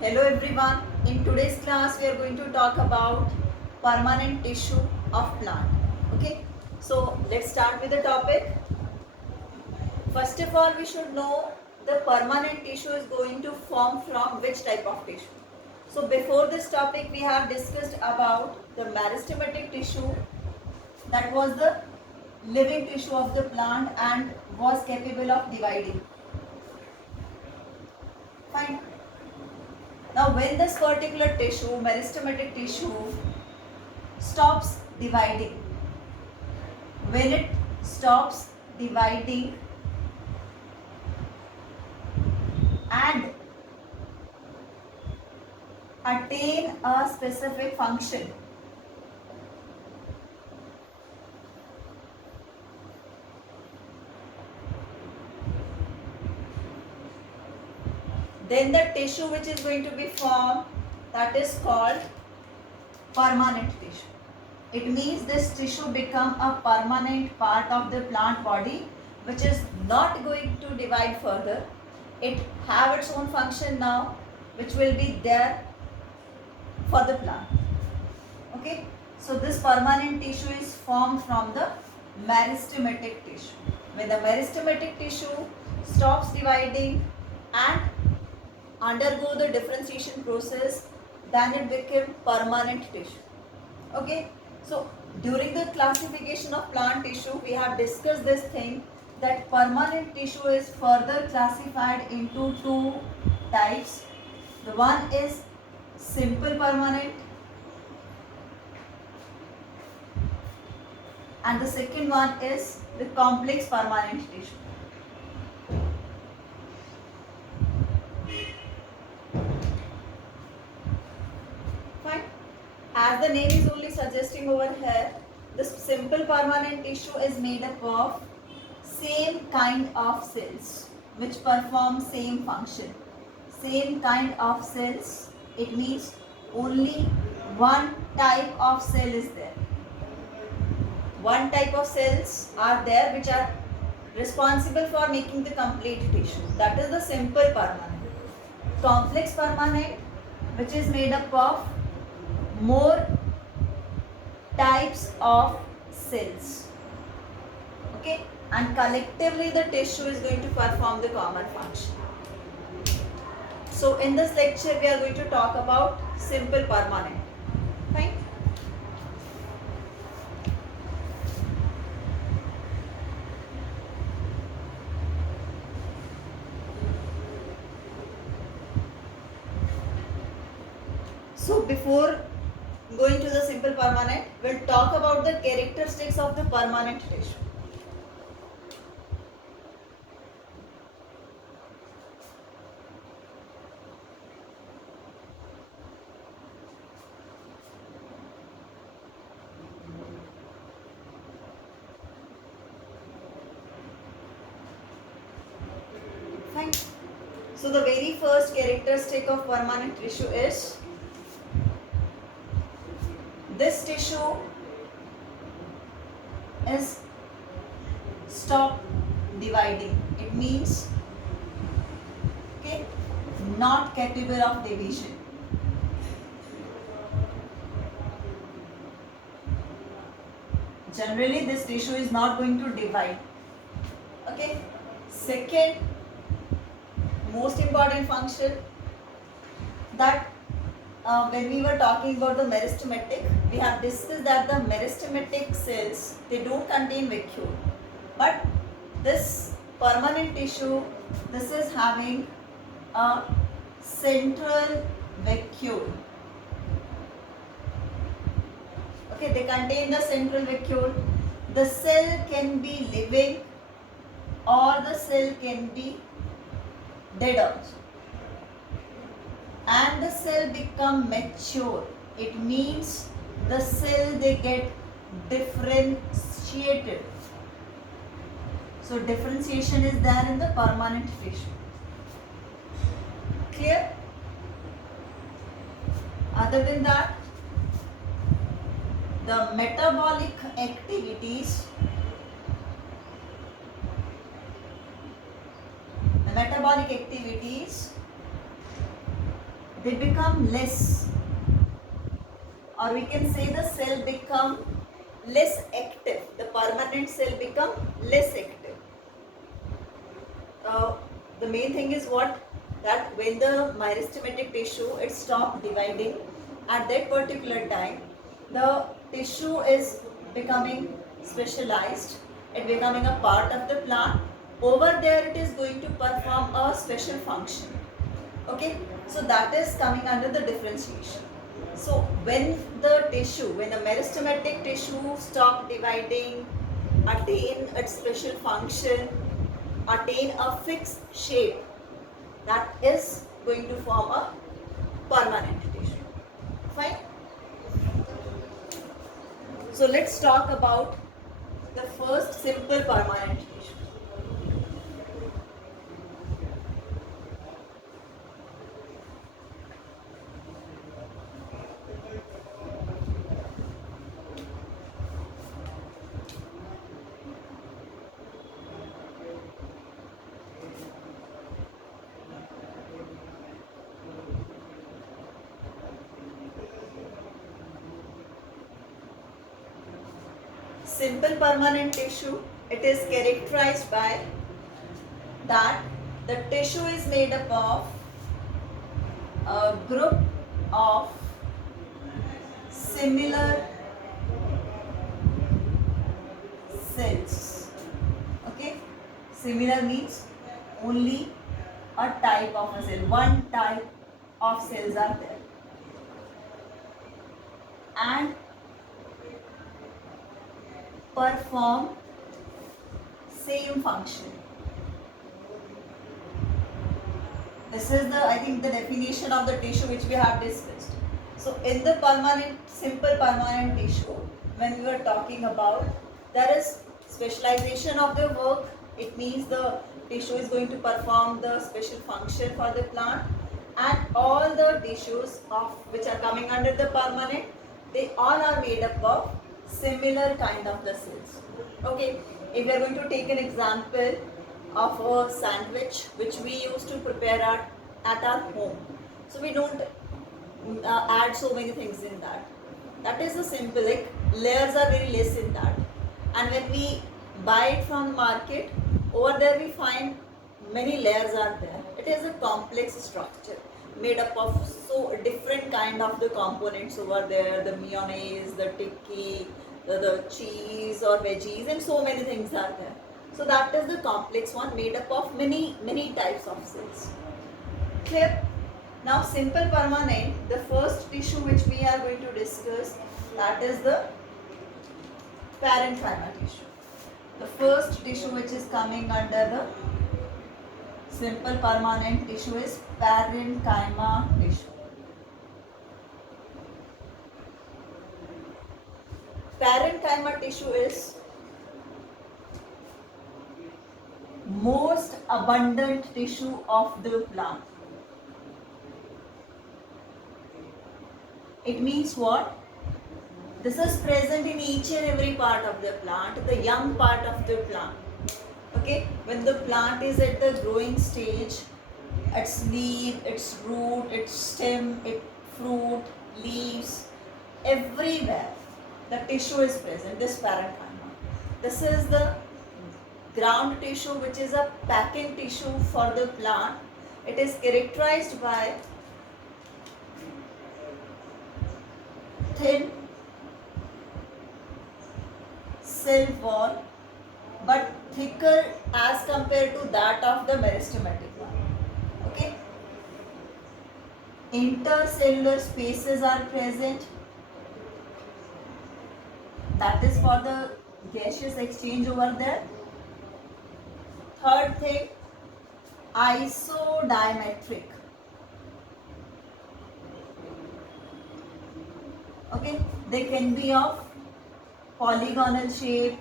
Hello everyone. In today's class we are going to talk about permanent tissue of plant. Okay. So let's start with the topic. First of all, we should know the permanent tissue is going to form from which type of tissue. So before this topic we have discussed about the meristematic tissue, that was the living tissue of the plant and was capable of dividing. Fine. Now when this particular tissue, meristematic tissue, stops dividing, when it stops dividing and attain a specific function, then the tissue which is going to be formed, that is called permanent tissue. It means this tissue become a permanent part of the plant body which is not going to divide further. It have its own function now which will be there for the plant. Okay. So this permanent tissue is formed from the meristematic tissue. When the meristematic tissue stops dividing and undergo the differentiation process, then it became permanent tissue. Okay. So during the classification of plant tissue, we have discussed this thing that permanent tissue is further classified into two types. The one is simple permanent and the second one is the complex permanent tissue. Fine. As the name is only suggesting over here, this simple permanent tissue is made up of same kind of cells which perform same function. Same kind of cells, it means only one type of cell is there. One type of cells are there which are responsible for making the complete tissue. That is the simple permanent. Complex permanent, which is made up of more types of cells. Okay, and collectively the tissue is going to perform the common function. So in this lecture we are going to talk about simple permanent. Fine. So before going to the simple permanent, we'll talk about the characteristics of the permanent tissue. Fine. So the very first characteristic of permanent tissue is this tissue is stop dividing. It means okay, not capable of division. Generally this tissue is not going to divide. Okay. Second most important function, that when we were talking about the meristematic, we have discussed that the meristematic cells, they don't contain vacuole, but this permanent tissue, this is having a central vacuole. Okay, they contain the central vacuole. The cell can be living or the cell can be dead also. And the cell become mature. It means the cell, they get differentiated. So differentiation is there in the permanent tissue. Clear? Other than that, the metabolic activities, they become less, or we can say the cell become less active. The permanent cell become less active. The main thing is what? That when the meristematic tissue it stop dividing, at that particular time the tissue is becoming specialized, it becoming a part of the plant. Over there it is going to perform a special function. Okay, so that is coming under the differentiation. So when the tissue, when the meristematic tissue stop dividing, attain its special function, attain a fixed shape, that is going to form a permanent tissue. Fine. So let's talk about the first simple permanent tissue. Simple permanent tissue, it is characterized by that the tissue is made up of a group of similar cells. Okay, similar means only a type of a cell, one type of cells are there, and perform same function. This is the, I think, the definition of the tissue which we have discussed. So in the permanent, simple permanent tissue, when we are talking about, there is specialization of the work. It means the tissue is going to perform the special function for the plant, and all the tissues of which are coming under the permanent, they all are made up of similar kind of the cells. Okay, if we are going to take an example of a sandwich which we used to prepare at our home, so we don't add so many things in that. That is a simple, like layers are very less in that, and when we buy it from the market, over there we find many layers are there. It is a complex structure made up of so different kind of the components over there, the mayonnaise, the tikki, the cheese or veggies, and so many things are there. So that is the complex one made up of many types of cells. Clear? Now simple permanent, the first tissue which we are going to discuss, that is the parenchyma tissue. The first tissue which is coming under the simple permanent tissue is parenchyma tissue. Parenchyma tissue is most abundant tissue of the plant. It means what? This is present in each and every part of the plant, the young part of the plant. Okay, when the plant is at the growing stage, its leaf, its root, its stem, its fruit, leaves, everywhere the tissue is present, this parenchyma. This is the ground tissue which is a packing tissue for the plant. It is characterized by thin cell wall but thicker as compared to that of the meristematic one. Okay, intercellular spaces are present, that is for the gaseous exchange over there. Third thing, isodiametric. Okay, they can be of polygonal shape,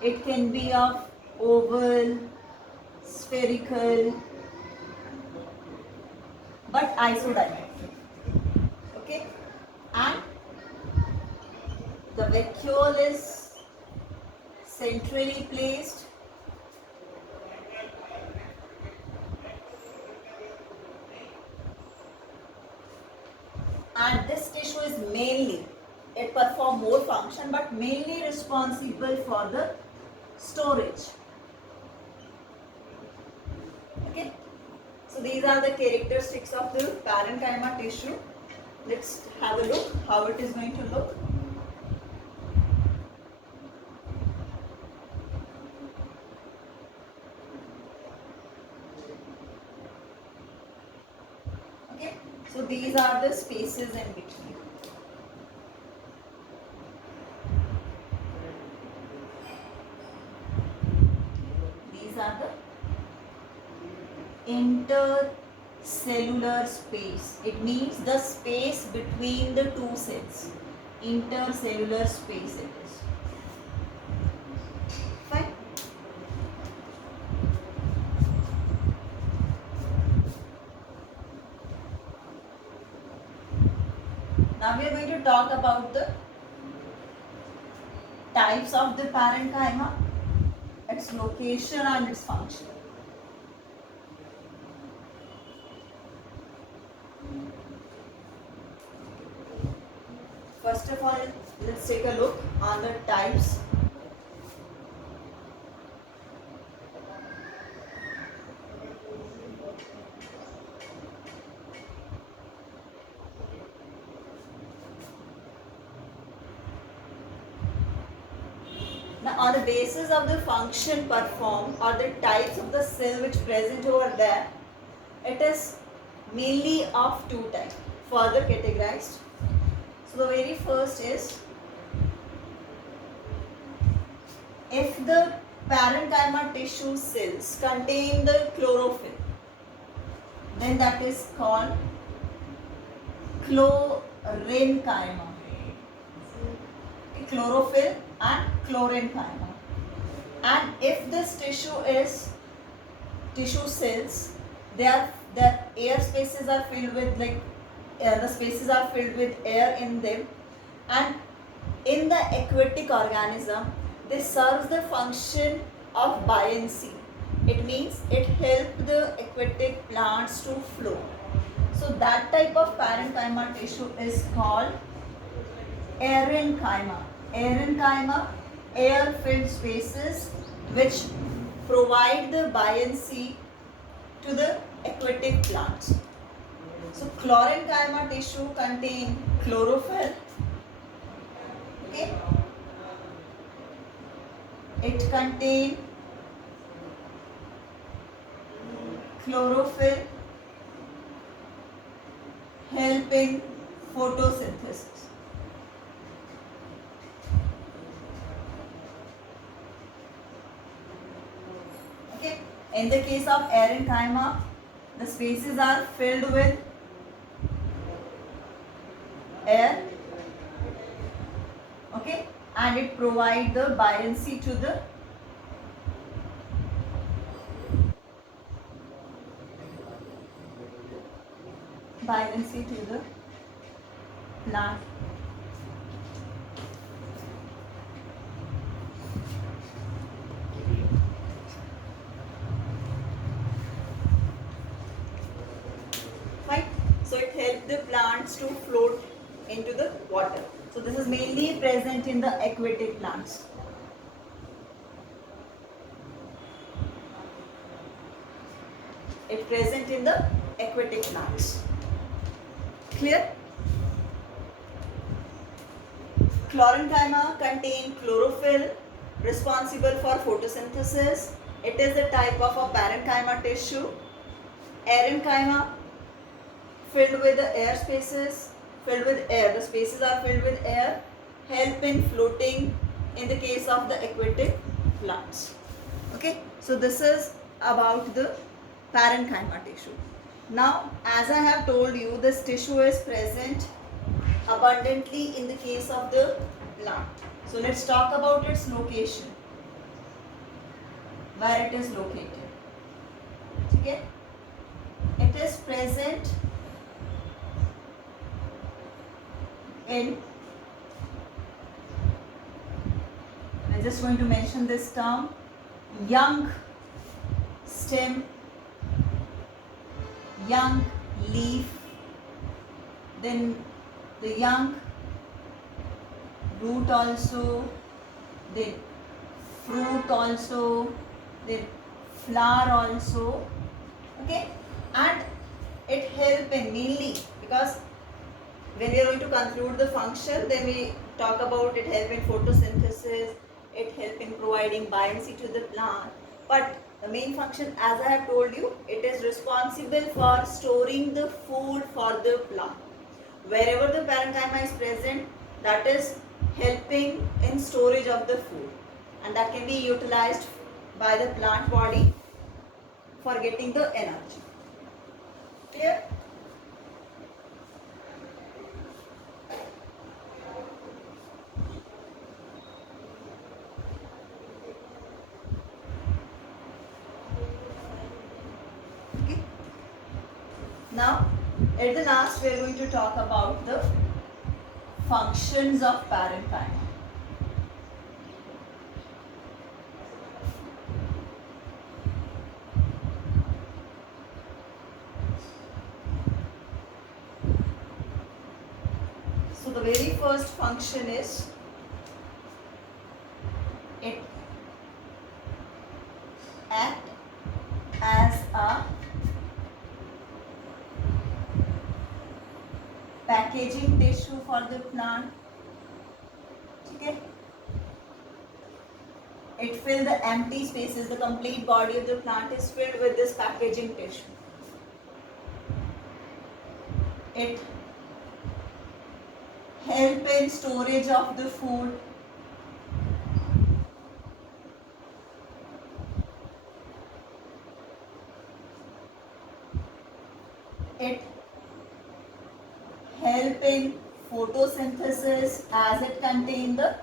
it can be of oval, spherical, but isodiametric. Okay, and the vacuole is centrally placed. tissue is mainly, it perform more function but mainly responsible for the storage. Okay, so these are the characteristics of the parenchyma tissue. Let's have a look how it is going to look. Okay, so these are the spaces in between. These are the intercellular space. It means the space between the two cells. Intercellular space it is. Fine. Now we are going to talk about the types of the parenchyma, its location and its function. First of all, let's take a look on the types. Now, on the basis of the function performed or the types of the cell which present over there, it is mainly of two types, further categorized. So the very first is, if the parenchyma tissue cells contain the chlorophyll, then that is called chlorenchyma. Chlorophyll and chlorenchyma. And if this tissue is tissue cells, their air spaces are filled with the spaces are filled with air in them, and in the aquatic organism this serves the function of buoyancy. It means it helps the aquatic plants to flow. So that type of parenchyma tissue is called aerenchyma. Aerenchyma, air filled spaces which provide the buoyancy to the aquatic plants. So chlorenchyma tissue contain chlorophyll. Okay, it contain chlorophyll, help in photosynthesis. Okay, in the case of aerenchyma, the spaces are filled with air. Okay, and it provides the buoyancy to the plant. Right? So it helps the plants to float into the water. So this is mainly present in the aquatic plants. It present in the aquatic plants. Clear? Chlorenchyma contain chlorophyll, responsible for photosynthesis. It is a type of a parenchyma tissue. Aerenchyma, filled with the air spaces, filled with air. The spaces are filled with air, help in floating in the case of the aquatic plants. Okay, so this is about the parenchyma tissue. Now, as I have told you, this tissue is present abundantly in the case of the plant. So let's talk about its location, where it is located. Okay, it is present in, I'm just going to mention this term, young stem, young leaf, then the young, root also, then fruit also, then flower also. Okay, and it help in mainly because when we are going to conclude the function, then we talk about it help in photosynthesis, it help in providing buoyancy to the plant. But the main function, as I have told you, it is responsible for storing the food for the plant. Wherever the parenchyma is present, that is helping in storage of the food, and that can be utilized by the plant body for getting the energy. Clear? Okay. Now, at the last, we are going to talk about the functions of parenchyma. So the very first function is it act as a packaging tissue for the plant. Okay. It fills the empty spaces. The complete body of the plant is filled with this packaging tissue. It help in storage of the food. It help in photosynthesis as it contain the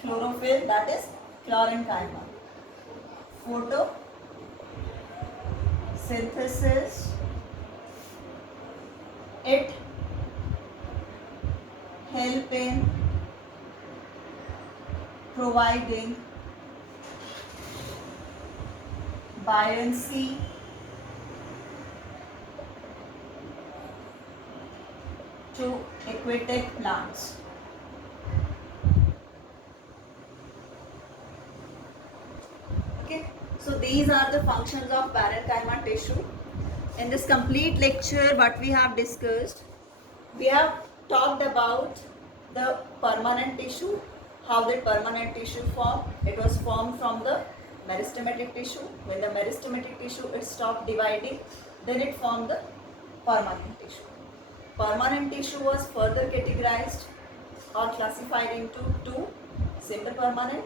chlorophyll, that is chlorenchyma. Photosynthesis. It help in providing buoyancy to aquatic plants. Okay, so these are the functions of parenchyma tissue. In this complete lecture, what we have discussed, we have talked about the permanent tissue, how the permanent tissue formed. It was formed from the meristematic tissue. When the meristematic tissue it stopped dividing, then it formed the permanent tissue. Permanent tissue was further categorized or classified into two: simple permanent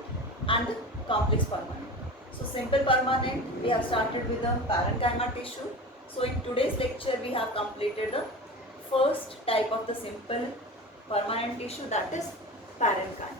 and complex permanent. So simple permanent, we have started with the parenchyma tissue. So in today's lecture, we have completed the first type of the simple permanent tissue, that is parenchyma.